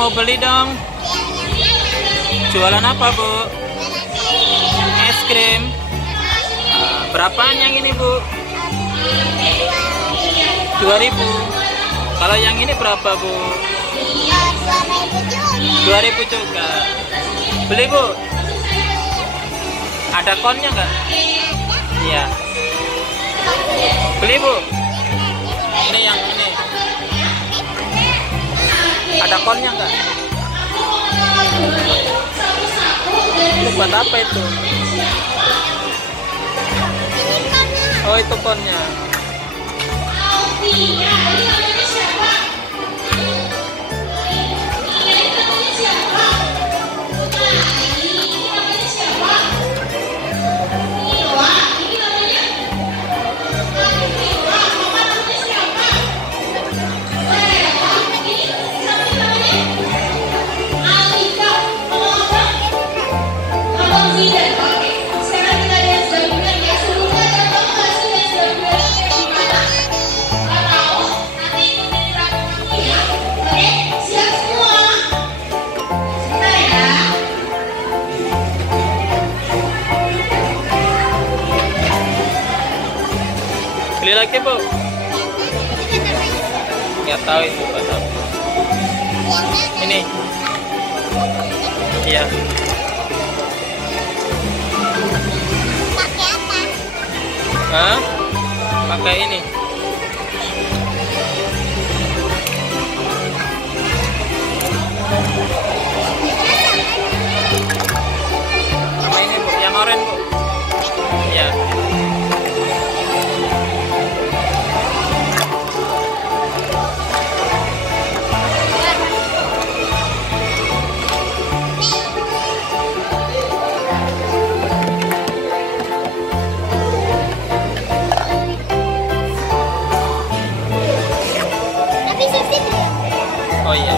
mau beli dong. Jualan apa, Bu? Es krim. Berapaan yang ini, Bu? 2.000. Kalau yang ini berapa, Bu? 2.000 juga. Beli, Bu? Ada konnya nggak? Iya. Beli, Bu? Ini yang ini. Ada konnya nggak? Itu buat apa itu? Oh, itu konnya. Beli lagi, Bu? Nggak tahu itu buat apa. Ini. Iya. Pakai apa? Hah? Pakai ini. Sama ini, Bu, yang oranye, Bu. Iya. Oh iya.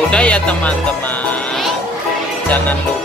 Udah ya teman-teman. Jangan lupa